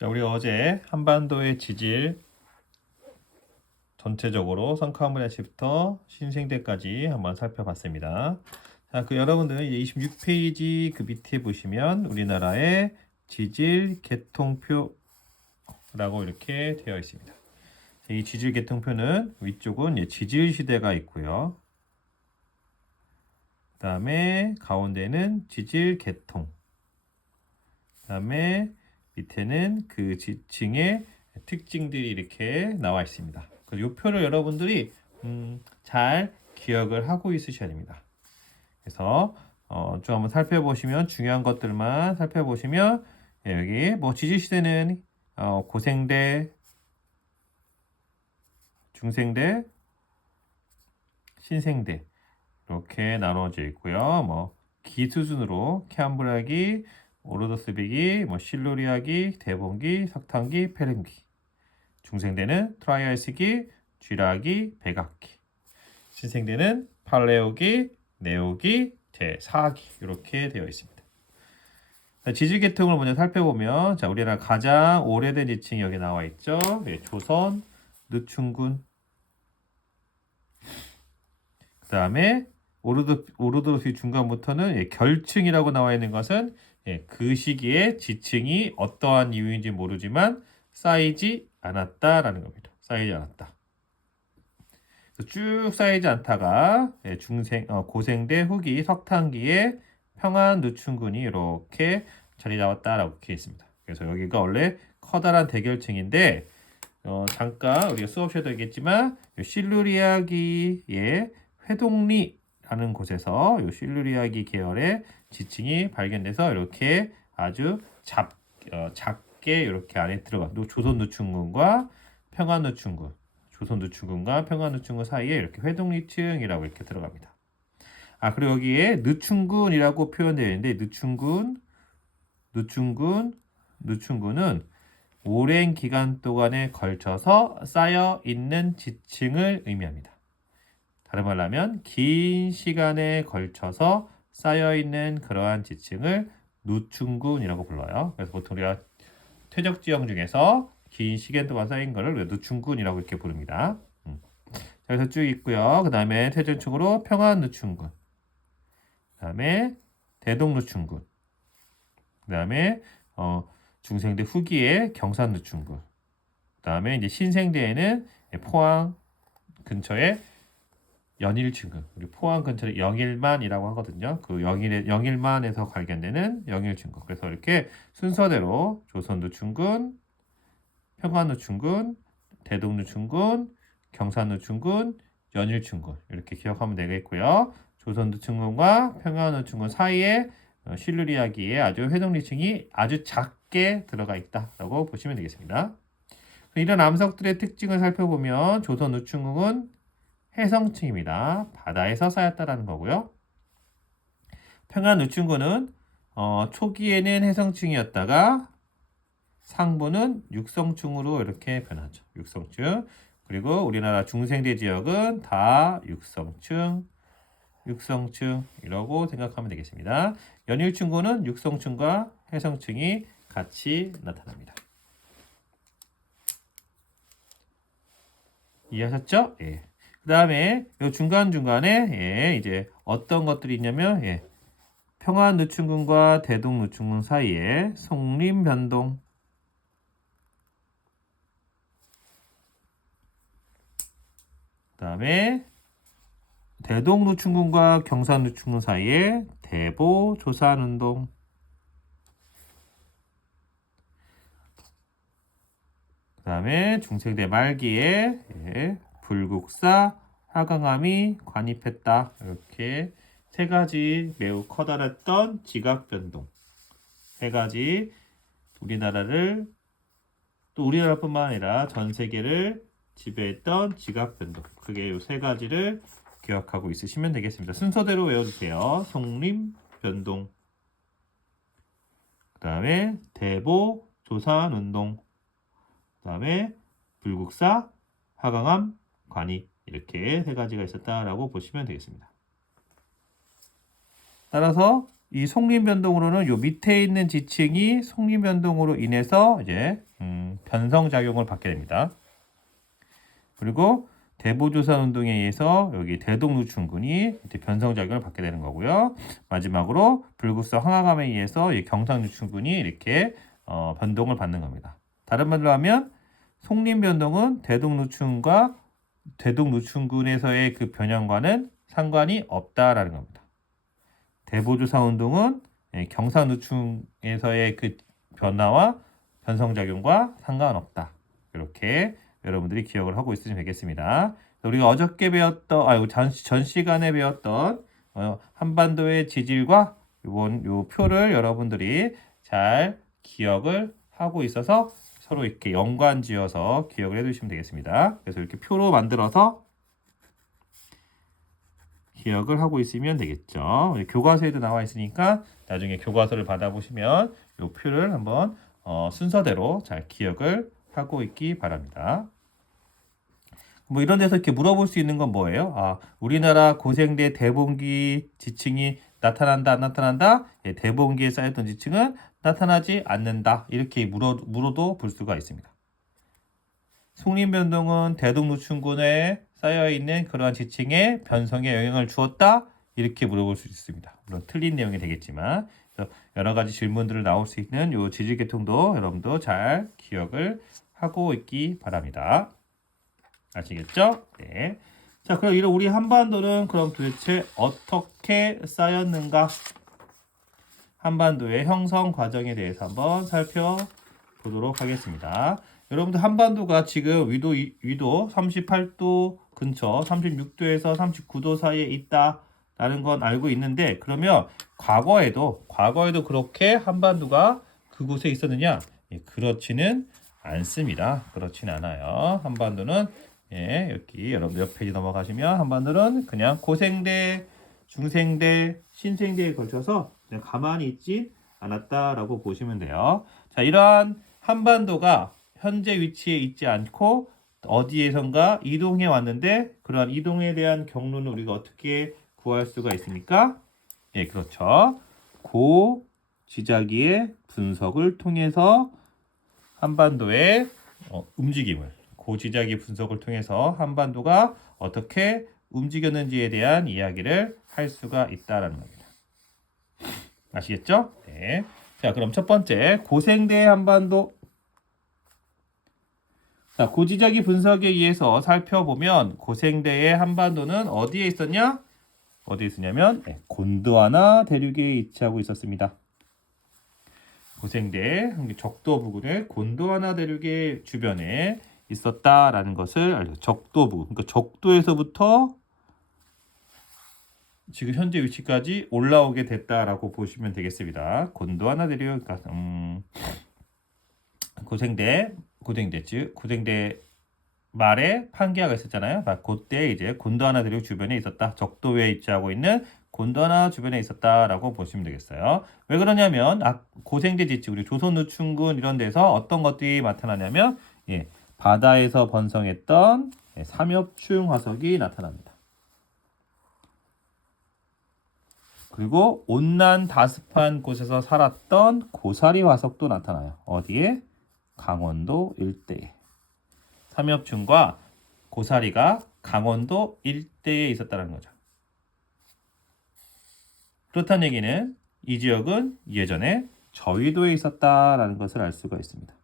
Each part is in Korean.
자, 우리 어제 한반도의 지질 전체적으로 성카무라시부터 신생대까지 한번 살펴봤습니다. 자, 여러분들 이제 26페이지 그 밑에 보시면 우리나라의 지질 계통표라고 이렇게 되어 있습니다. 이 지질 계통표는 위쪽은 지질 시대가 있고요. 그 다음에 가운데는 지질 계통. 그 다음에 밑에는 그 지층의 특징들이 이렇게 나와 있습니다. 이 표를 여러분들이 잘 기억을 하고 있으셔야 됩니다. 그래서 좀 한번 살펴보시면 중요한 것들만 살펴보시면 여기 뭐 지질시대는 고생대, 중생대, 신생대 이렇게 나눠져 있고요. 뭐 기 수준으로 캐암브라기, 오로도스비기, 뭐 실루리아기, 대봉기, 석탄기, 페름기. 중생대는 트라이아시기, 쥐라기, 백악기. 신생대는 팔레오기, 네오기, 제4기 이렇게 되어 있습니다. 지질 계통을 먼저 살펴보면 자, 우리나라 가장 오래된 지층이 여기 나와 있죠. 네, 조선, 느충군. 그 다음에 오르도스 중간부터는 결층이라고 나와 있는 것은 그 시기에 지층이 어떠한 이유인지 모르지만 쌓이지 않았다라는 겁니다. 쌓이지 않았다. 쭉 쌓이지 않다가 고생대 후기 석탄기에 평안 누춘군이 이렇게 자리 잡았다라고 이렇게 있습니다. 그래서 여기가 원래 커다란 대결층인데 잠깐 우리가 수업 시에도 얘기했지만 실루리아기의 회동리라는 곳에서 이 실루리아기 계열의 지층이 발견돼서 이렇게 아주 작게 이렇게 안에 들어가 조선 누춘군과 평안 누춘군, 조선 누춘군과 평안 누춘군 사이에 이렇게 회동리층이라고 이렇게 들어갑니다. 그리고 여기에 느춘군이라고 표현되어 있는데 느춘군은 오랜 기간 동안에 걸쳐서 쌓여 있는 지층을 의미합니다. 다른 말로 하면 긴 시간에 걸쳐서 쌓여 있는 그러한 지층을 누춘군이라고 불러요. 그래서 보통 우리가 퇴적 지형 중에서 긴 시간 동안 쌓인 것을 누춘군이라고 이렇게 부릅니다. 그래서 쭉 있고요. 그 다음에 퇴적층으로 평안 누춘군, 그 다음에 대동 누춘군, 그 다음에 중생대 후기에 경산 누춘군, 그 다음에 이제 신생대에는 포항 근처에 연일층군, 우리 포항 근처에 영일만이라고 하거든요. 그 영일만에서 발견되는 영일층군. 그래서 이렇게 순서대로 조선 누춘군, 평안 누춘군, 대동 누춘군, 경산 누춘군, 연일층군 이렇게 기억하면 되겠고요. 조선 누춘군과 평안 누춘군 사이에 실루리아기에 아주 회동리층이 아주 작게 들어가 있다라고 보시면 되겠습니다. 이런 암석들의 특징을 살펴보면 조선 누춘군은 해성층입니다. 바다에서 쌓였다라는 거고요. 평안 누춘군은 초기에는 해성층이었다가 상부는 육성층으로 이렇게 변하죠. 육성층. 그리고 우리나라 중생대 지역은 다 육성층이라고 생각하면 되겠습니다. 연일층군은 육성층과 해성층이 같이 나타납니다. 이해하셨죠? 예. 그 다음에 요 중간중간에 이제 어떤 것들이 있냐면 평안 누춘군과 대동 누춘군 사이에 송림 변동, 그 다음에 대동 누춘군과 경산 누춘군 사이에 대보 조산 운동, 그 다음에 중생대 말기에 불국사 하강암이 관입했다. 이렇게 세 가지 매우 커다랬던 지각 변동, 세 가지 우리나라를 또 우리나라뿐만 아니라 전 세계를 지배했던 지각 변동, 그게 이 세 가지를 기억하고 있으시면 되겠습니다. 순서대로 외워주세요. 송림 변동, 그 다음에 대보 조산 운동, 그 다음에 불국사 하강암 관입, 이렇게 세 가지가 있었다라고 보시면 되겠습니다. 따라서 이 속림 변동으로는 요 밑에 있는 지층이 속림 변동으로 인해서 이제 변성 작용을 받게 됩니다. 그리고 대보조산 운동에 의해서 여기 대동누춘군이 변성 작용을 받게 되는 거고요. 마지막으로 불구성 항화감에 의해서 이 경상누춘군이 이렇게 변동을 받는 겁니다. 다른 말로 하면 속림 변동은 대동누춘군에서의 그 변형과는 상관이 없다라는 겁니다. 대보조산 운동은 경상누춘에서의 그 변화와 변성작용과 상관없다. 이렇게 여러분들이 기억을 하고 있으시면 되겠습니다. 우리가 어저께 배웠던, 전 시간에 배웠던 한반도의 지질과 요 표를 여러분들이 잘 기억을 하고 있어서 서로 이렇게 연관지어서 기억을 해두시면 되겠습니다. 그래서 이렇게 표로 만들어서 기억을 하고 있으면 되겠죠. 교과서에도 나와 있으니까 나중에 교과서를 받아보시면 이 표를 한번 순서대로 잘 기억을 하고 있기 바랍니다. 뭐 이런 데서 이렇게 물어볼 수 있는 건 뭐예요? 우리나라 고생대 대봉기 지층이 나타난다, 안 나타난다? 예, 대봉기에 쌓였던 지층은 나타나지 않는다. 이렇게 물어도 볼 수가 있습니다. 속림 변동은 대동누춘군에 쌓여있는 그러한 지층의 변성에 영향을 주었다? 이렇게 물어볼 수 있습니다. 물론 틀린 내용이 되겠지만 여러 가지 질문들을 나올 수 있는 이 지질계통도 여러분도 잘 기억을 하고 있기 바랍니다. 아시겠죠? 네. 자, 그럼 이런 우리 한반도는 그럼 도대체 어떻게 쌓였는가? 한반도의 형성 과정에 대해서 한번 살펴보도록 하겠습니다. 여러분들 한반도가 지금 위도 38도 근처 36도에서 39도 사이에 있다라는 건 알고 있는데 그러면 과거에도 그렇게 한반도가 그곳에 있었느냐? 예, 그렇지는 않습니다. 그렇지는 않아요. 한반도는 여기 여러분들 옆 페이지 넘어가시면 한반도는 그냥 고생대, 중생대, 신생대에 걸쳐서 그냥 가만히 있지 않았다라고 보시면 돼요. 자, 이러한 한반도가 현재 위치에 있지 않고 어디에선가 이동해 왔는데 그러한 이동에 대한 경로는 우리가 어떻게 구할 수가 있습니까? 예, 그렇죠. 고지자기의 분석을 통해서 한반도의 움직임을 고지자기 분석을 통해서 한반도가 어떻게 움직였는지에 대한 이야기를 할 수가 있다라는 겁니다. 아시겠죠? 네. 자, 그럼 첫 번째 고생대 한반도. 자, 고지자기 분석에 의해서 살펴보면 고생대의 한반도는 어디에 있었냐? 어디에 있었냐면 곤드와나 대륙에 위치하고 있었습니다. 고생대 적도 부근의 곤드와나 대륙의 주변에 있었다라는 것을 알죠. 적도 부근, 그러니까 적도에서부터 지금 현재 위치까지 올라오게 됐다라고 보시면 되겠습니다. 곤드와나 대륙, 고생대 말에 판게아가 있었잖아요. 그때 이제 곤드와나 대륙 주변에 있었다. 적도에 위치하고 있는 곤드와나 주변에 있었다라고 보시면 되겠어요. 왜 그러냐면 고생대 지층, 우리 조선우충군 이런 데서 어떤 것들이 나타나냐면 바다에서 번성했던 삼엽충 화석이 나타납니다. 그리고 온난 다습한 곳에서 살았던 고사리 화석도 나타나요. 어디에? 강원도 일대에. 삼엽충과 고사리가 강원도 일대에 있었다는 거죠. 그렇다는 얘기는 이 지역은 예전에 저위도에 있었다라는 것을 알 수가 있습니다.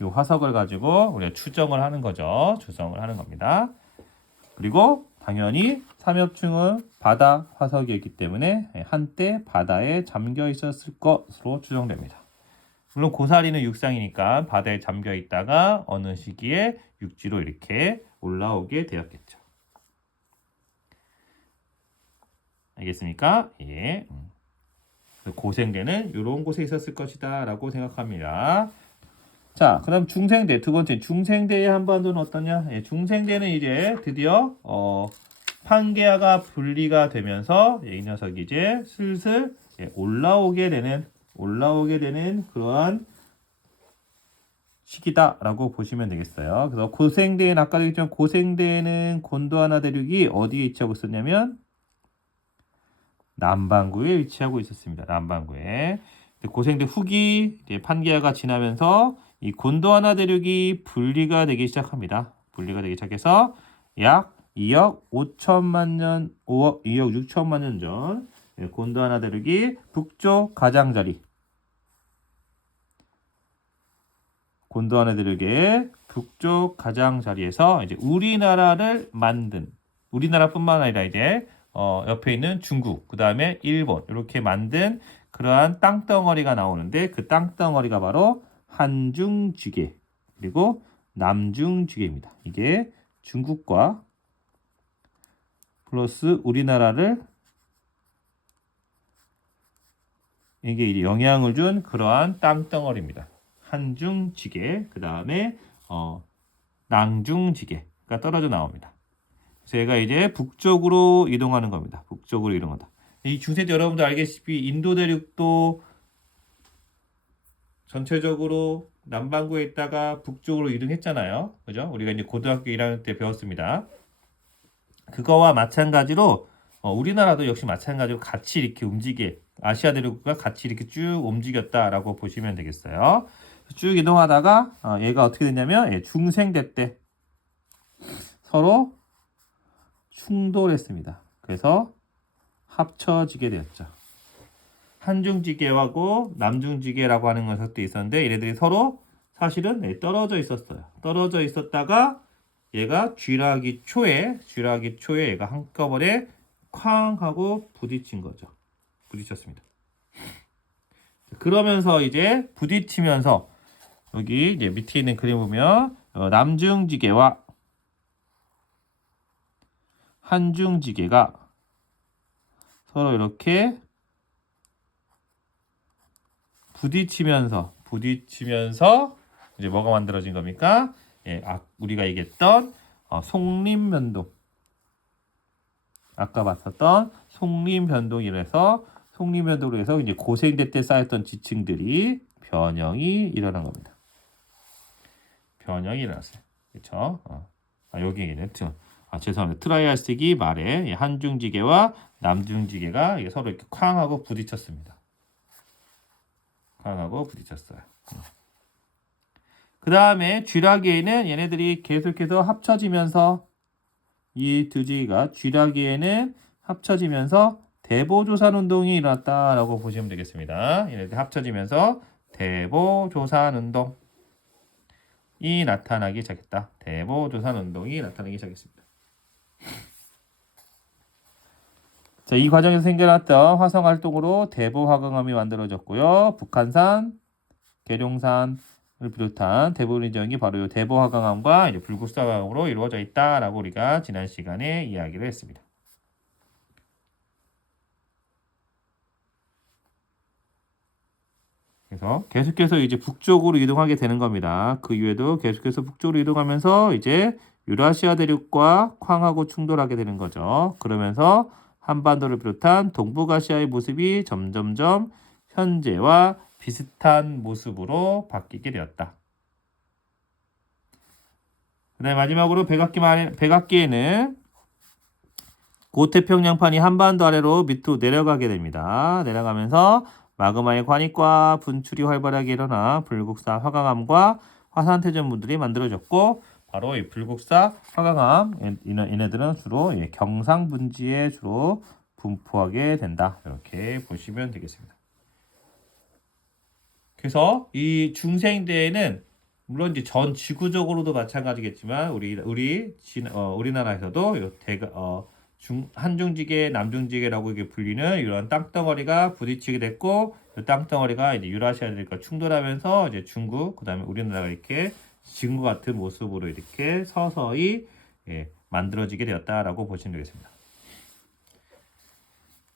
이 화석을 가지고 우리가 추정을 하는 거죠. 추정을 하는 겁니다. 그리고 당연히 삼엽충은 바다 화석이었기 때문에 한때 바다에 잠겨 있었을 것으로 추정됩니다. 물론 고사리는 육상이니까 바다에 잠겨 있다가 어느 시기에 육지로 이렇게 올라오게 되었겠죠. 알겠습니까? 예. 고생대는 이런 곳에 있었을 것이다 라고 생각합니다. 자, 그 다음 중생대, 두 번째 중생대의 한반도는 어떠냐? 중생대는 이제 드디어 판게아가 분리가 되면서 이 녀석이 이제 슬슬 올라오게 되는 그러한 시기다라고 보시면 되겠어요. 그래서 고생대는 아까도 얘기했지만 고생대는 곤드와나 대륙이 어디에 위치하고 있었냐면 남반구에 위치하고 있었습니다. 남반구에. 고생대 후기 이제 판게아가 지나면서 이 곤도와나 대륙이 분리가 되기 시작합니다. 분리가 되기 시작해서 약 2억 5천만 년, 2억 6천만 년 전 곤도와나 대륙이 북쪽 가장자리, 곤도와나 대륙의 북쪽 가장자리에서 이제 우리나라를 만든, 우리나라뿐만 아니라 이제 옆에 있는 중국, 그 다음에 일본 이렇게 만든 그러한 땅덩어리가 나오는데 그 땅덩어리가 바로 한중지계 그리고 남중지계입니다. 이게 중국과 플러스 우리나라를 이게 이제 영향을 준 그러한 땅덩어리입니다. 한중지계 그 다음에 낭중지계가 떨어져 나옵니다. 제가 이제 북쪽으로 이동하는 겁니다. 북쪽으로 이동한다. 이 중세대 여러분들 알겠지만 인도 대륙도 전체적으로 남반구에 있다가 북쪽으로 이동했잖아요. 그죠? 우리가 이제 고등학교 1학년 때 배웠습니다. 그거와 마찬가지로 우리나라도 역시 마찬가지로 같이 이렇게 아시아 대륙과 같이 이렇게 쭉 움직였다라고 보시면 되겠어요. 쭉 이동하다가 얘가 어떻게 됐냐면 중생대 때 서로 충돌했습니다. 그래서 합쳐지게 되었죠. 한중지계하고 남중지계라고 하는 것도 있었는데 얘네들이 서로 사실은 떨어져 있었어요. 떨어져 있었다가 얘가 쥐라기 초에 얘가 한꺼번에 쾅 하고 부딪힌 거죠. 부딪혔습니다. 그러면서 이제 부딪히면서 여기 이제 밑에 있는 그림 보면 남중지계와 한중지계가 서로 이렇게 부딪히면서 이제 뭐가 만들어진 겁니까? 우리가 얘기했던 속림변동. 아까 봤었던 속림변동이라서 속림변동으로 해서 이제 고생대 때 쌓였던 지층들이 변형이 일어난 겁니다. 변형이 일어났어요. 그렇죠? 여기에는 죄송합니다. 트라이아스틱이 말에 한중지계와 남중지계가 이게 서로 이렇게 쾅 하고 부딪혔습니다. 쾅 하고 부딪혔어요. 그 다음에 쥐라기에는 얘네들이 계속해서 합쳐지면서 이 두 지기가 쥐라기에는 합쳐지면서 대보조산 운동이 일어났다라고 보시면 되겠습니다. 얘네들이 합쳐지면서 대보조산 운동이 나타나기 시작했다. 대보조산 운동이 나타나기 시작했습니다. 자, 이 과정에서 생겨났던 화성 활동으로 대보화강암이 만들어졌고요. 북한산, 계룡산을 비롯한 대부분의 지역이 바로 이 대보화강암과 불국사강으로 이루어져 있다라고 우리가 지난 시간에 이야기를 했습니다. 그래서 계속해서 이제 북쪽으로 이동하게 되는 겁니다. 그 이후에도 계속해서 북쪽으로 이동하면서 이제 유라시아 대륙과 쾅하고 충돌하게 되는 거죠. 그러면서 한반도를 비롯한 동북아시아의 모습이 점점점 현재와 비슷한 모습으로 바뀌게 되었다. 그다음에 마지막으로 백악기에는 고태평양판이 한반도 아래로 밑으로 내려가게 됩니다. 내려가면서 마그마의 관익과 분출이 활발하게 일어나 불국사 화강암과 화산태전물들이 만들어졌고 바로 이 불국사 화강암 얘네들은 주로 경상분지에 주로 분포하게 된다. 이렇게 보시면 되겠습니다. 그래서 이 중생대에는 물론 이제 전 지구적으로도 마찬가지겠지만 우리나라에서도 한중지계, 남중지계라고 이게 불리는 이런 땅덩어리가 부딪히게 됐고, 이 땅덩어리가 이제 유라시아들과 충돌하면서 이제 중국, 그다음에 우리나라가 이렇게 지금과 같은 모습으로 이렇게 서서히 만들어지게 되었다라고 보시면 되겠습니다.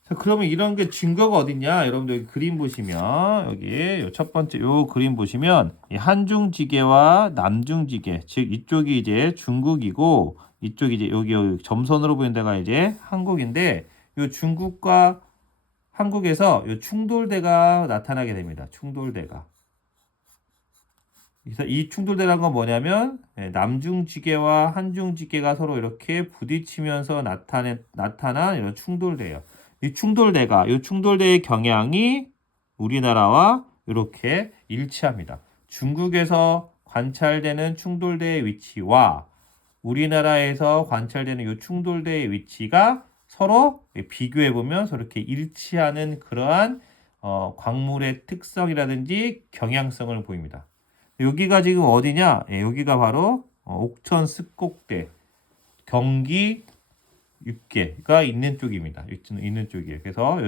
자, 그러면 이런 게 증거가 어딨냐? 여러분들 여기 그림 보시면 여기 첫 번째 요 그림 보시면 이 한중지계와 남중지계, 즉 이쪽이 이제 중국이고 이쪽이 이제 여기 점선으로 보이는 데가 이제 한국인데 요 중국과 한국에서 요 충돌대가 나타나게 됩니다. 충돌대가. 그래서 이 충돌대라는 건 뭐냐면 남중지계와 한중지계가 서로 이렇게 부딪히면서 나타난 이런 충돌대예요. 이 충돌대의 경향이 우리나라와 이렇게 일치합니다. 중국에서 관찰되는 충돌대의 위치와 우리나라에서 관찰되는 이 충돌대의 위치가 서로 비교해 보면 서로 이렇게 일치하는 그러한 광물의 특성이라든지 경향성을 보입니다. 여기가 지금 어디냐? 여기가 바로 옥천 습곡대 경기 육계가 있는 쪽입니다. 있는 쪽이에요. 그래서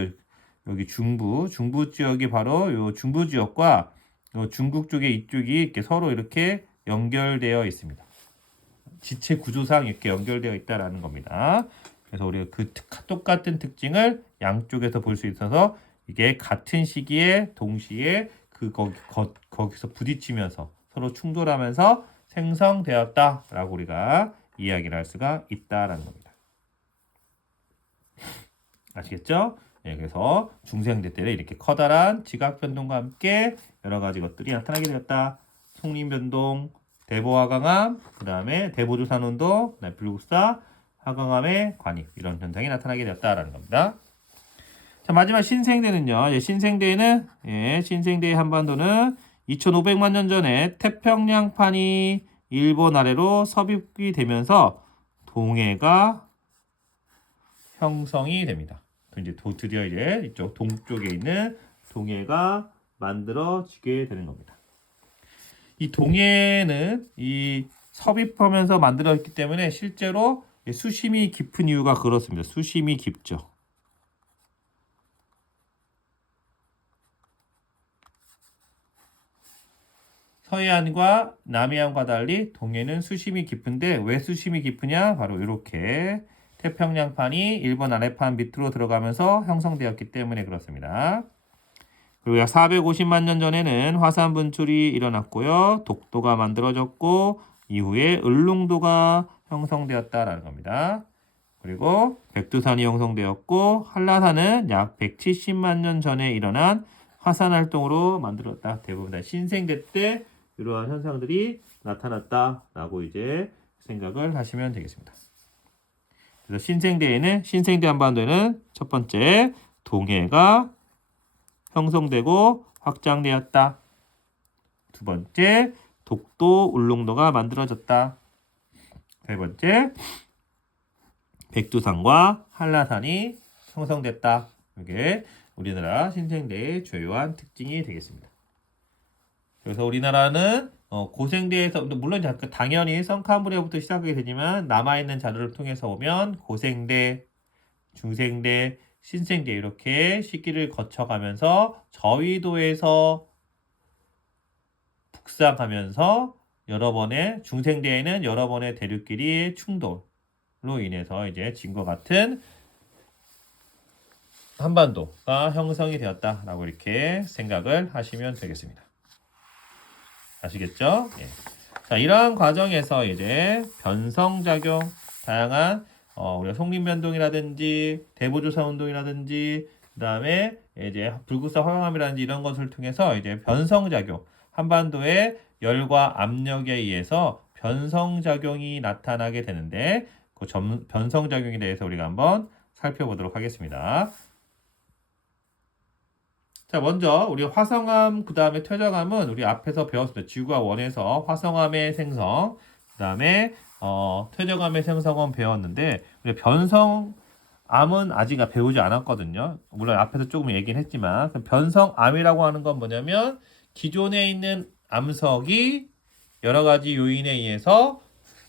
여기 중부 지역이 바로 요 중부 지역과 요 중국 쪽의 이쪽이 이렇게 서로 이렇게 연결되어 있습니다. 지체 구조상 이렇게 연결되어 있다라는 겁니다. 그래서 우리가 그 똑같은 특징을 양쪽에서 볼 수 있어서 이게 같은 시기에 동시에 거기서 부딪히면서 서로 충돌하면서 생성되었다라고 우리가 이야기를 할 수가 있다라는 겁니다. 아시겠죠? 예, 그래서 중생대 때는 이렇게 커다란 지각 변동과 함께 여러 가지 것들이 나타나게 되었다. 송림 변동, 대보 화강암, 그 다음에 대보조산 운동, 그다음에 불국사 화강암의 관입 이런 현상이 나타나게 되었다라는 겁니다. 자, 마지막 신생대는요. 신생대의 한반도는 2,500만 년 전에 태평양판이 일본 아래로 섭입이 되면서 동해가 형성이 됩니다. 드디어 이제 이쪽 동쪽에 있는 동해가 만들어지게 되는 겁니다. 이 동해는 이 섭입하면서 만들어졌기 때문에 실제로 수심이 깊은 이유가 그렇습니다. 수심이 깊죠. 서해안과 남해안과 달리 동해는 수심이 깊은데 왜 수심이 깊으냐? 바로 이렇게 태평양판이 일본 아래판 밑으로 들어가면서 형성되었기 때문에 그렇습니다. 그리고 약 450만 년 전에는 화산 분출이 일어났고요. 독도가 만들어졌고 이후에 을릉도가 형성되었다라는 겁니다. 그리고 백두산이 형성되었고 한라산은 약 170만 년 전에 일어난 화산 활동으로 만들었다. 대부분 다 신생대 때 이러한 현상들이 나타났다라고 이제 생각을 하시면 되겠습니다. 그래서 신생대 한반도에는 첫 번째 동해가 형성되고 확장되었다. 두 번째 독도 울릉도가 만들어졌다. 세 번째 백두산과 한라산이 형성됐다. 이게 우리나라 신생대의 주요한 특징이 되겠습니다. 그래서 우리나라는 고생대에서 물론 당연히 성카브레부터 시작하게 되지만 남아있는 자료를 통해서 보면 고생대, 중생대, 신생대 이렇게 시기를 거쳐가면서 저위도에서 북상하면서 중생대에는 여러 번의 대륙끼리 충돌로 인해서 이제 지금과 같은 한반도가 형성이 되었다라고 이렇게 생각을 하시면 되겠습니다. 아시겠죠? 예. 자, 이러한 과정에서 이제 변성작용, 다양한 우리가 송림변동이라든지 대보조사 운동이라든지 그다음에 이제 불국사 화강암이라든지 이런 것을 통해서 이제 변성작용, 한반도의 열과 압력에 의해서 변성작용이 나타나게 되는데 그 변성작용에 대해서 우리가 한번 살펴보도록 하겠습니다. 자, 먼저 우리 화성암 그 다음에 퇴적암은 우리 앞에서 배웠습니다. 지구가 원해서 화성암의 생성, 그 다음에 퇴적암의 생성은 배웠는데 우리 변성암은 아직 배우지 않았거든요. 물론 앞에서 조금 얘기는 했지만 변성암이라고 하는 건 뭐냐면 기존에 있는 암석이 여러 가지 요인에 의해서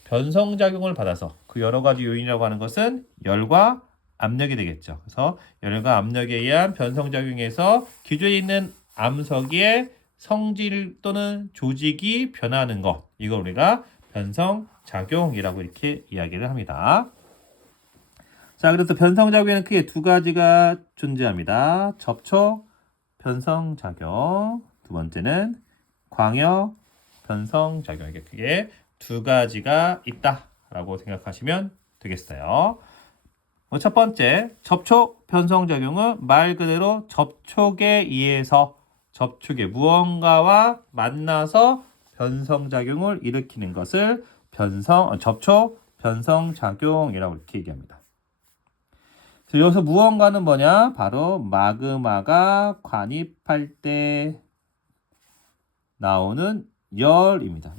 변성작용을 받아서 그 여러 가지 요인이라고 하는 것은 열과 압력이 되겠죠. 그래서 열과 압력에 의한 변성작용에서 기존에 있는 암석의 성질 또는 조직이 변하는 것, 이걸 우리가 변성작용이라고 이렇게 이야기를 합니다. 자, 그래서 변성작용에는 크게 두 가지가 존재합니다. 접촉 변성작용, 두 번째는 광역 변성작용. 이게 크게 두 가지가 있다라고 생각하시면 되겠어요. 첫 번째, 접촉 변성작용은 말 그대로 접촉에 의해서 무언가와 만나서 변성작용을 일으키는 것을 접촉 변성작용이라고 이렇게 얘기합니다. 그래서 여기서 무언가는 뭐냐? 바로 마그마가 관입할 때 나오는 열입니다.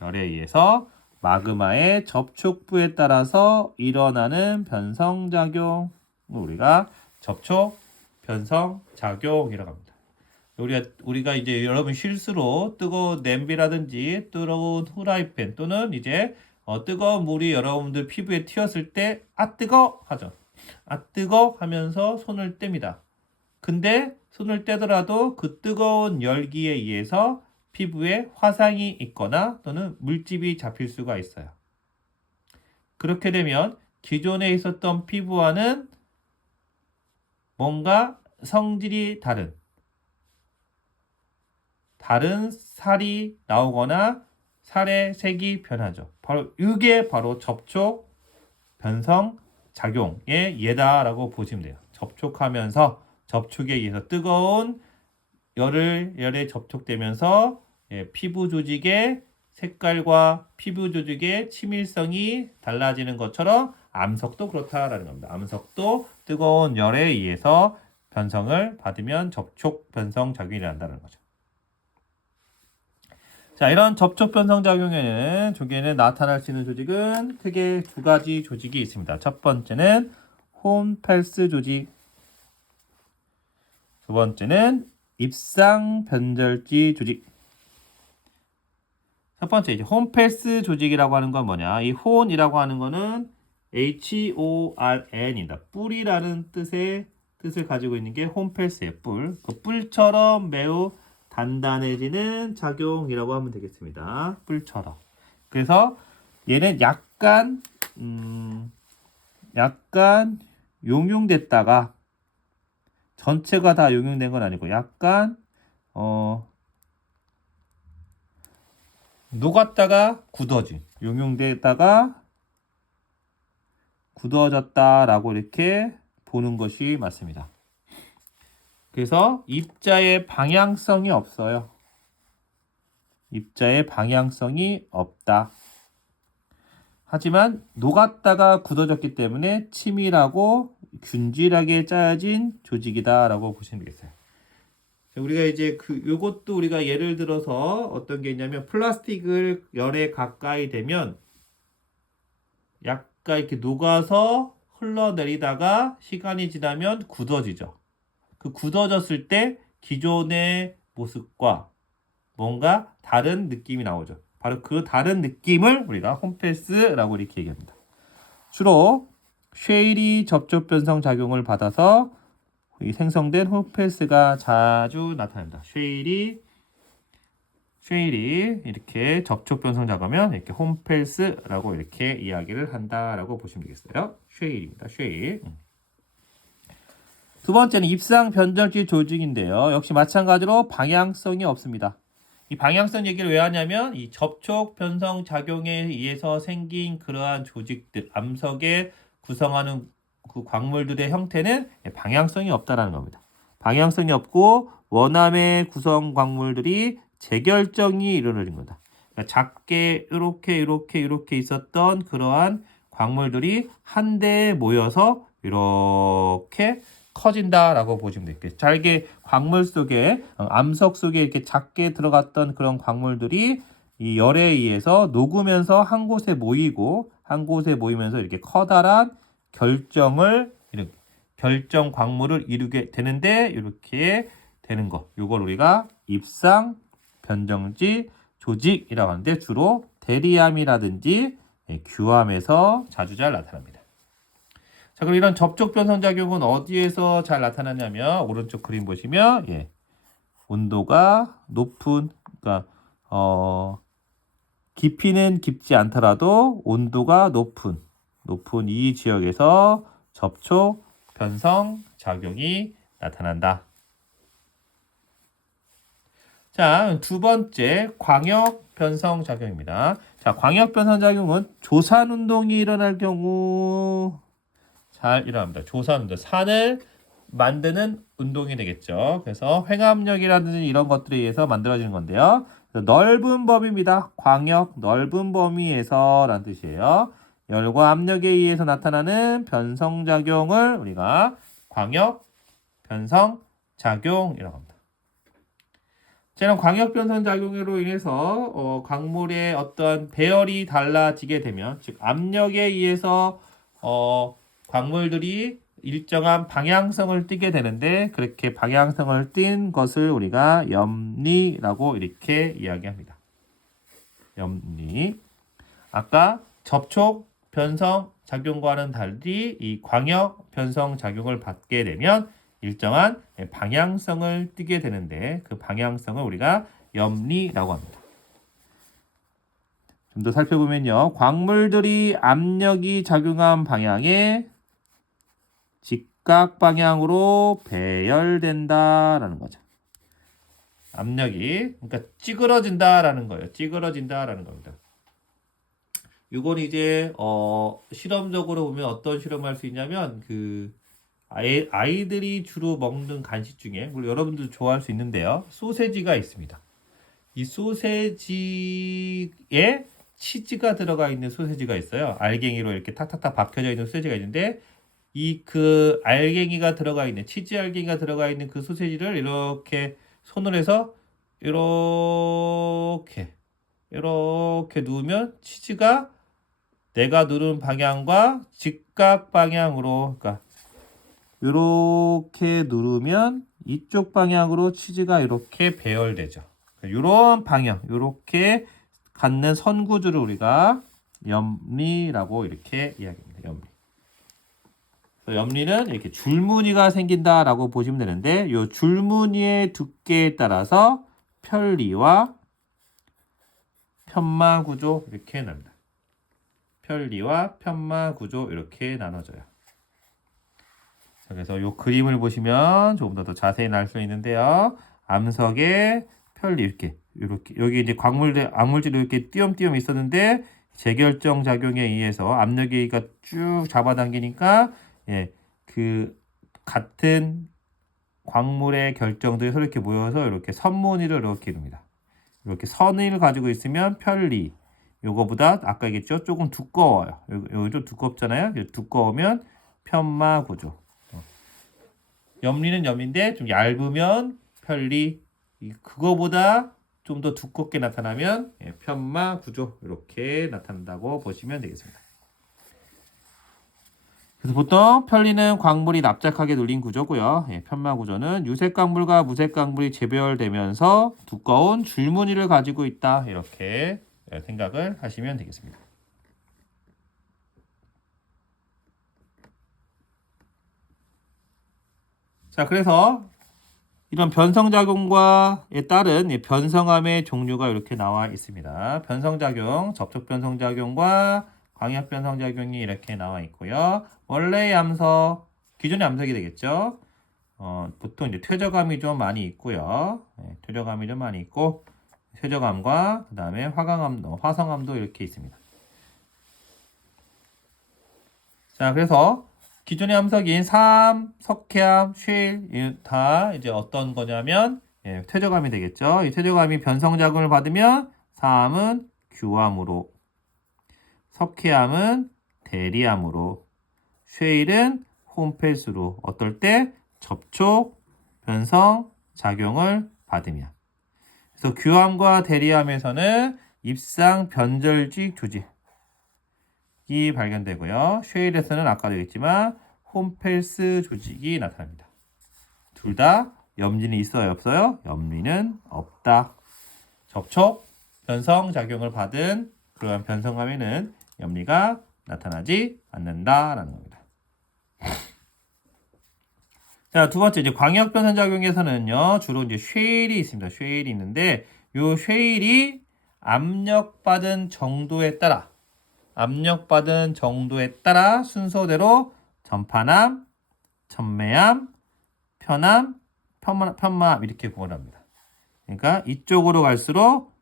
열에 의해서 마그마의 접촉부에 따라서 일어나는 변성작용을 우리가 접촉 변성작용이라고 합니다. 우리가 이제 여러분 실수로 뜨거운 냄비라든지 뜨거운 후라이팬 또는 이제 뜨거운 물이 여러분들 피부에 튀었을 때 아 뜨거 하죠. 아 뜨거 하면서 손을 뗍니다. 근데 손을 떼더라도 그 뜨거운 열기에 의해서 피부에 화상이 있거나 또는 물집이 잡힐 수가 있어요. 그렇게 되면 기존에 있었던 피부와는 뭔가 성질이 다른 살이 나오거나 살의 색이 변하죠. 이게 바로 접촉 변성 작용의 예다라고 보시면 돼요. 접촉하면서 접촉에 의해서 뜨거운 열에 접촉되면서 피부 조직의 색깔과 피부 조직의 치밀성이 달라지는 것처럼 암석도 그렇다라는 겁니다. 암석도 뜨거운 열에 의해서 변성을 받으면 접촉 변성 작용이 일어난다는 거죠. 자, 이런 접촉 변성 작용에는 조개는 나타날 수 있는 조직은 크게 두 가지 조직이 있습니다. 첫 번째는 홈펠스 조직, 두 번째는 입상 변절지 조직. 첫 번째 이제 홈펠스 조직이라고 하는 건 뭐냐? 이 혼이라고 하는 거는 HORN이다. 뿔이라는 뜻을 가지고 있는 게 홈펠스의 뿔. 그 뿔처럼 매우 단단해지는 작용이라고 하면 되겠습니다. 뿔처럼. 그래서 얘는 약간 용융됐다가 전체가 다 용융된 건 아니고 약간 녹았다가 굳어진, 용융되다가 굳어졌다라고 이렇게 보는 것이 맞습니다. 그래서 입자의 방향성이 없어요. 입자의 방향성이 없다. 하지만 녹았다가 굳어졌기 때문에 치밀하고 균질하게 짜여진 조직이다라고 보시면 되겠어요. 우리가 이제 요것도 우리가 예를 들어서 어떤 게 있냐면 플라스틱을 열에 가까이 대면 약간 이렇게 녹아서 흘러내리다가 시간이 지나면 굳어지죠. 그 굳어졌을 때 기존의 모습과 뭔가 다른 느낌이 나오죠. 바로 그 다른 느낌을 우리가 홈펠스라고 이렇게 얘기합니다. 주로 쉐일이 접촉 변성 작용을 받아서 생성된 홈펠스가 자주 나타납니다. 쉐일이 이렇게 접촉 변성 작용하면 이렇게 홈펠스라고 이렇게 이야기를 한다라고 보시면 되겠어요. 쉐일입니다. 쉐일. 두 번째는 입상 변절지 조직인데요. 역시 마찬가지로 방향성이 없습니다. 이 방향성 얘기를 왜 하냐면 이 접촉 변성 작용에 의해서 생긴 그러한 조직들, 암석에 구성하는 그 광물들의 형태는 방향성이 없다라는 겁니다. 방향성이 없고 원암의 구성 광물들이 재결정이 이루어진 거다. 그러니까 작게 이렇게 있었던 그러한 광물들이 한데에 모여서 이렇게 커진다라고 보시면 되겠죠. 잘게 광물 속에 암석 속에 이렇게 작게 들어갔던 그런 광물들이 이 열에 의해서 녹으면서 한 곳에 모이면서 이렇게 커다란 결정 광물을 이루게 되는데 이렇게 되는 거. 이걸 우리가 입상 변정지 조직이라고 하는데 주로 대리암이라든지 규암에서 자주 잘 나타납니다. 자, 그럼 이런 접촉 변성 작용은 어디에서 잘 나타나냐면 오른쪽 그림 보시면 온도가 높은 그러니까 깊이는 깊지 않더라도 온도가 높은 이 지역에서 접촉 변성 작용이 나타난다. 자, 두 번째 광역 변성 작용입니다. 자, 광역 변성 작용은 조산 운동이 일어날 경우 잘 일어납니다. 조산 운동, 산을 만드는 운동이 되겠죠. 그래서 횡압력이라든지 이런 것들에 의해서 만들어지는 건데요. 넓은 범위입니다. 광역 넓은 범위에서라는 뜻이에요. 열과 압력에 의해서 나타나는 변성작용을 우리가 광역 변성작용이라고 합니다. 이런 광역 변성작용으로 인해서 광물의 어떤 배열이 달라지게 되면, 즉 압력에 의해서 광물들이 일정한 방향성을 띠게 되는데, 그렇게 방향성을 띈 것을 우리가 염리라고 이렇게 이야기합니다. 염리. 아까 접촉 변성 작용과는 달리 이 광역 변성 작용을 받게 되면 일정한 방향성을 띠게 되는데, 그 방향성을 우리가 염리라고 합니다. 좀 더 살펴보면요. 광물들이 압력이 작용한 방향에 직각 방향으로 배열된다라는 거죠. 압력이, 그러니까 찌그러진다라는 거예요. 찌그러진다라는 겁니다. 이건 이제 실험적으로 보면 어떤 실험을 할 수 있냐면, 아이들이 주로 먹는 간식 중에, 물론 여러분들 좋아할 수 있는데요, 소세지가 있습니다. 이 소세지에 치즈가 들어가 있는 소세지가 있어요. 알갱이로 이렇게 탁탁탁 박혀져 있는 소세지가 있는데, 그 알갱이가 들어가 있는, 치즈 알갱이가 들어가 있는 그 소세지를 이렇게 손을 해서 이렇게 누우면 치즈가 내가 누른 방향과 직각 방향으로, 그러니까 이렇게 누르면 이쪽 방향으로 치즈가 이렇게 배열되죠. 이런 방향, 이렇게 갖는 선구주를 우리가 염리라고 이렇게 이야기합니다. 염리. 염리는 이렇게 줄무늬가 생긴다라고 보시면 되는데, 이 줄무늬의 두께에 따라서 편리와 편마 구조 이렇게 납니다. 편리와 편마 구조 이렇게 나눠져요. 그래서 이 그림을 보시면 조금 더 자세히 알 수 있는데요. 암석의 편리 이렇게 여기 이제 광물질이 이렇게 띄엄띄엄 있었는데, 재결정 작용에 의해서 압력계가 쭉 잡아당기니까 그 같은 광물의 결정들이 이렇게 모여서 이렇게 선무늬를 이렇게 이룹니다. 이렇게 선을 가지고 있으면 편리. 요거보다 아까 얘기했죠? 조금 두꺼워요. 여기 좀 두껍잖아요. 두꺼우면 편마 구조. 염리는 염인데 좀 얇으면 편리. 그거보다 좀 더 두껍게 나타나면 편마 구조. 이렇게 나타난다고 보시면 되겠습니다. 그래서 보통 편리는 광물이 납작하게 눌린 구조고요. 편마 구조는 유색 광물과 무색 광물이 재배열되면서 두꺼운 줄무늬를 가지고 있다. 이렇게 생각을 하시면 되겠습니다. 자, 그래서 이런 변성작용과에 따른 변성암의 종류가 이렇게 나와 있습니다. 변성작용, 접촉 변성작용과 광역 변성작용이 이렇게 나와 있고요. 원래의 암석, 기존의 암석이 되겠죠. 보통 이제 퇴적암이 좀 많이 있고요. 퇴적암이 좀 많이 있고, 퇴적암과 그 다음에 화성암도 이렇게 있습니다. 자, 그래서 기존의 암석인 삼, 석회암, 쉐일 다 이제 어떤 거냐면 퇴적암이 되겠죠. 이 퇴적암이 변성작용을 받으면 삼은 규암으로, 석회암은 대리암으로, 쉐일은 홈펠스로 어떨 때 접촉 변성 작용을 받으면. 그래서 규암과 대리암에서는 입상 변절직 조직이 발견되고요. 쉐일에서는 아까도 얘기했지만 홈펠스 조직이 나타납니다. 둘 다 염리는 있어요, 없어요? 염리는 없다. 접촉 변성 작용을 받은 그러한 변성암에는 염리가 나타나지 않는다라는 겁니다. 자, 두 번째 이제 광역 변성 작용에서는요, 주로 이제 쉐일이 있습니다. 쉐일이 있는데, 요 쉐일이 압력받은 정도에 따라 순서대로 전파암, 천매암, 편암, 편마암 이렇게 구분합니다. 그러니까 이쪽으로 갈수록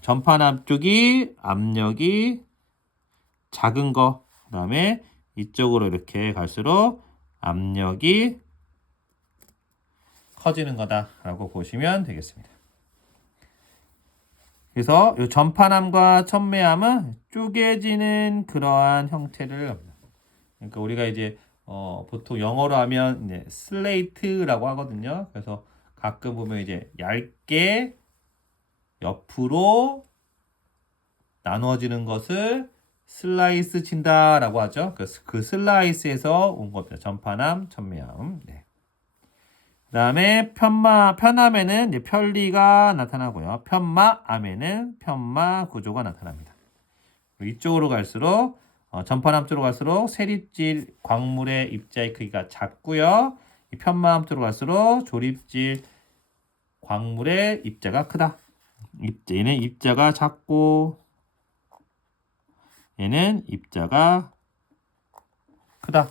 전파암 쪽이 압력이 작은 거, 그 다음에 이쪽으로 이렇게 갈수록 압력이 커지는 거다라고 보시면 되겠습니다. 그래서 이 전파암과 첨매암은 쪼개지는 그러한 형태를 합니다. 그러니까 우리가 이제 보통 영어로 하면 이제 슬레이트라고 하거든요. 그래서 가끔 보면 이제 얇게 옆으로 나누어지는 것을 슬라이스 친다라고 하죠. 그 슬라이스에서 온 겁니다. 전파암, 첨매암. 네. 그다음에 편암에는 이제 편리가 나타나고요. 편마암에는 편마 구조가 나타납니다. 이쪽으로 갈수록 전파암 쪽으로 갈수록 세립질 광물의 입자의 크기가 작고요. 이 편마암 쪽으로 갈수록 조립질 광물의 입자가 크다. 얘는 입자가 작고 얘는 입자가 크다.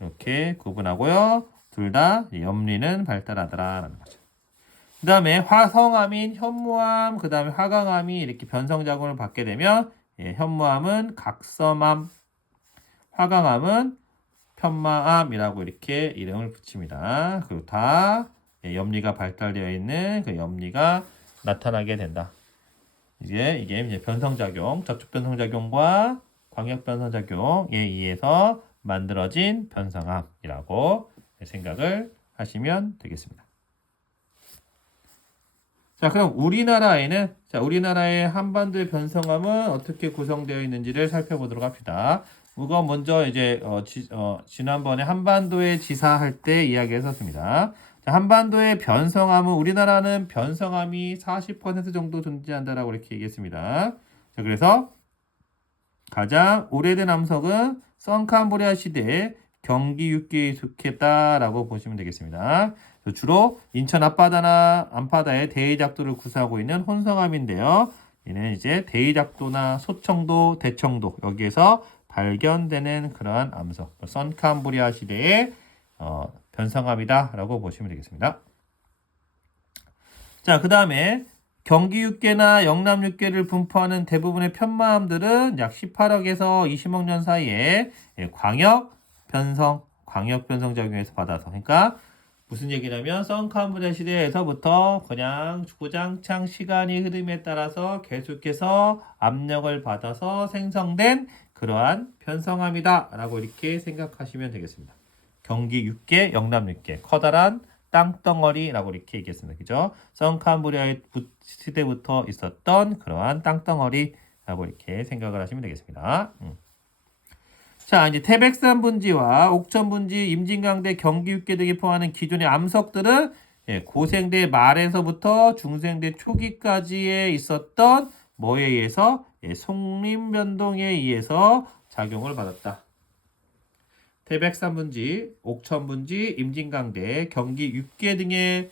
이렇게 구분하고요. 둘 다 염리는 발달하더라라는 거죠. 그 다음에 화성암인 현무암, 그 다음에 화강암이 이렇게 변성작용을 받게 되면 현무암은 각섬암, 화강암은 편마암이라고 이렇게 이름을 붙입니다. 그리고 다 염리가 발달되어 있는 그 염리가 나타나게 된다. 이게 이제 변성작용, 접촉 변성작용과 광역 변성작용에 의해서 만들어진 변성암이라고 생각을 하시면 되겠습니다. 자, 그럼 우리나라의 한반도의 변성암은 어떻게 구성되어 있는지를 살펴보도록 합시다. 우선 먼저 이제 지난번에 한반도의 지사할 때 이야기했었습니다. 자, 한반도의 변성암은 우리나라는 변성암이 40% 정도 존재한다라고 이렇게 얘기했습니다. 자, 그래서 가장 오래된 암석은 선캄브리아 시대에 경기 육기에 속했다라고 보시면 되겠습니다. 주로 인천 앞바다의 대이작도를 구사하고 있는 혼성암인데요. 얘는 이제 대이작도나 소청도, 대청도 여기에서 발견되는 그러한 암석, 선캄브리아 시대의 변성암이다라고 보시면 되겠습니다. 자, 그 다음에 경기 육계나 영남 육계를 분포하는 대부분의 편마암들은 약 18억에서 20억 년 사이에 광역 변성 작용에서 받아서, 그러니까 무슨 얘기냐면 선캄브리아 시대에서부터 그냥 주구장창 시간이 흐름에 따라서 계속해서 압력을 받아서 생성된 그러한 변성암이다 라고 이렇게 생각하시면 되겠습니다. 경기 육계, 영남 육계, 커다란 땅덩어리라고 이렇게 얘기했습니다. 그죠? 선캄브리아 시대부터 있었던 그러한 땅덩어리라고 이렇게 생각을 하시면 되겠습니다. 자, 이제 태백산 분지와 옥천 분지, 임진강대, 경기육계 등이 포함하는 기존의 암석들은 고생대 말에서부터 중생대 초기까지에 있었던 뭐에 의해서 속림 변동에 의해서 작용을 받았다. 태백산 분지, 옥천 분지, 임진강대, 경기육계 등에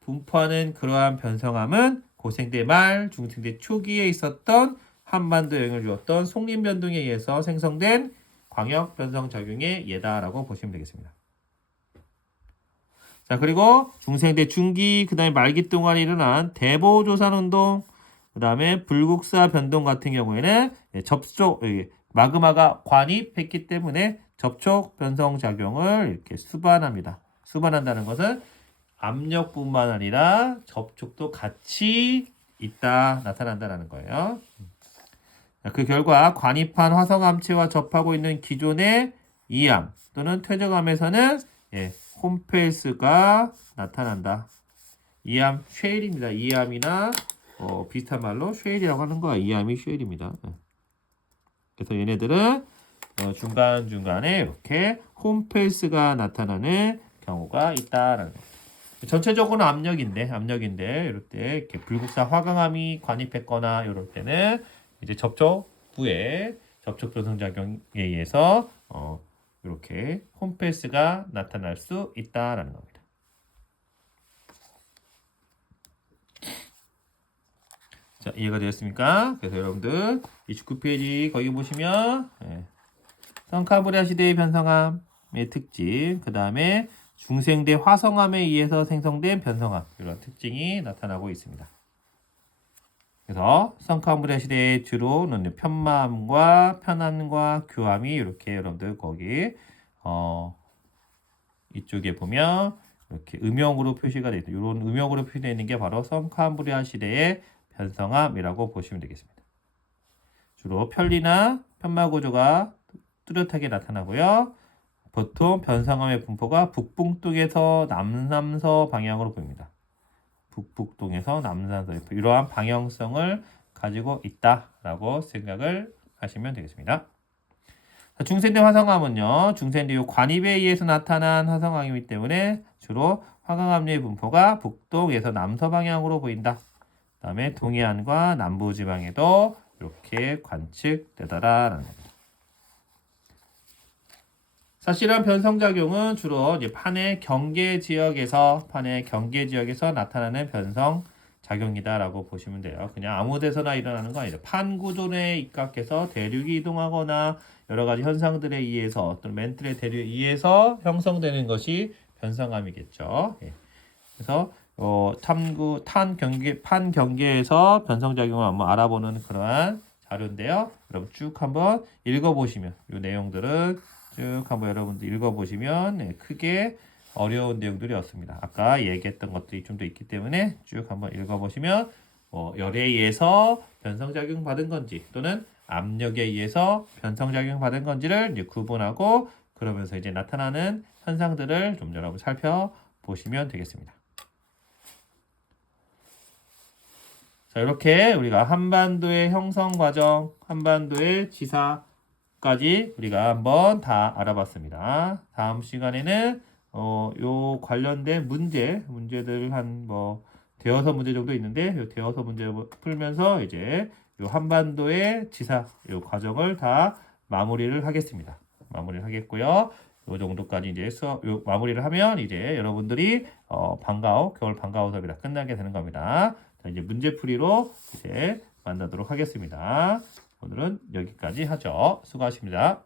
분포하는 그러한 변성암은 고생대 말, 중생대 초기에 있었던 한반도에 영향을 주었던 속림 변동에 의해서 생성된 광역 변성 작용의 예다라고 보시면 되겠습니다. 자, 그리고 중생대 중기, 그 다음에 말기 동안에 일어난 대보조산 운동, 그 다음에 불국사 변동 같은 경우에는 마그마가 관입했기 때문에 접촉 변성 작용을 이렇게 수반합니다. 수반한다는 것은 압력뿐만 아니라 접촉도 같이 나타난다는 거예요. 그 결과 관입한 화성암체와 접하고 있는 기존의 이암 또는 퇴적암에서는 홈페이스가 나타난다. 이암 쉐일입니다. 이암이나 비슷한 말로 쉐일이라고 하는 거야. 이암이 쉐일입니다. 그래서 얘네들은 중간중간에 이렇게 홈페이스가 나타나는 경우가 있다라는 거예요. 전체적으로는 압력인데 이럴 때 이렇게 불국사 화강암이 관입했거나 이럴 때는 이제 접촉부의 접촉 변성 작용에 의해서 이렇게 홈페이스가 나타날 수 있다라는 겁니다. 자, 이해가 되었습니까? 그래서 여러분들 29페이지 거기 보시면 선캄브리아 시대의 변성암의 특징, 그 다음에 중생대 화성암에 의해서 생성된 변성암 이런 특징이 나타나고 있습니다. 그래서 선캄브리아 시대에 주로는 편마암과 편암과 규암이 이렇게 여러분들 거기 이쪽에 보면 이렇게 음영으로 표시가 되어 있다. 이런 음영으로 표시되어 있는 게 바로 선캄브리아 시대의 변성함이라고 보시면 되겠습니다. 주로 편리나 편마 구조가 뚜렷하게 나타나고요. 보통 변성함의 분포가 북북동에서 남남서 방향으로 보입니다. 북북동에서 남남서 이러한 방향성을 가지고 있다라고 생각을 하시면 되겠습니다. 중생대 화성암은요, 중생대 관입에 의해서 나타난 화성암이기 때문에 주로 화강암류의 분포가 북동에서 남서 방향으로 보인다. 그 다음에 동해안과 남부지방에도 이렇게 관측되더라라는 겁니다. 사실은 변성작용은 주로 이제 판의 경계 지역에서 나타나는 변성작용이다라고 보시면 돼요. 그냥 아무 데서나 일어나는 거 아니죠. 판 구조 내에 입각해서 대륙이 이동하거나 여러 가지 현상들에 의해서 또는 멘틀의 대륙에 의해서 형성되는 것이 변성암이겠죠. 예. 그래서 판 경계에서 변성작용을 한번 알아보는 그러한 자료인데요. 여러분 쭉 한번 읽어보시면 이 내용들은 쭉 한번 여러분들 읽어보시면 네, 크게 어려운 내용들이 없습니다. 아까 얘기했던 것들이 좀 더 있기 때문에 쭉 한번 읽어보시면 열에 의해서 변성작용 받은 건지 또는 압력에 의해서 변성작용 받은 건지를 이제 구분하고 그러면서 이제 나타나는 현상들을 좀 여러분 살펴보시면 되겠습니다. 자, 이렇게 우리가 한반도의 형성 과정, 한반도의 지사까지 우리가 한번 다 알아봤습니다. 다음 시간에는 요 관련된 문제들 한 대여섯 문제 정도 있는데 요 대여섯 문제 풀면서 이제 요 한반도의 지사 요 과정을 다 마무리를 하겠습니다. 마무리를 하겠고요. 요 정도까지 이제 수업 마무리를 하면 이제 여러분들이 겨울 방과후 수업이 다 끝나게 되는 겁니다. 자, 이제 문제풀이로 이제 만나도록 하겠습니다. 오늘은 여기까지 하죠. 수고하십니다.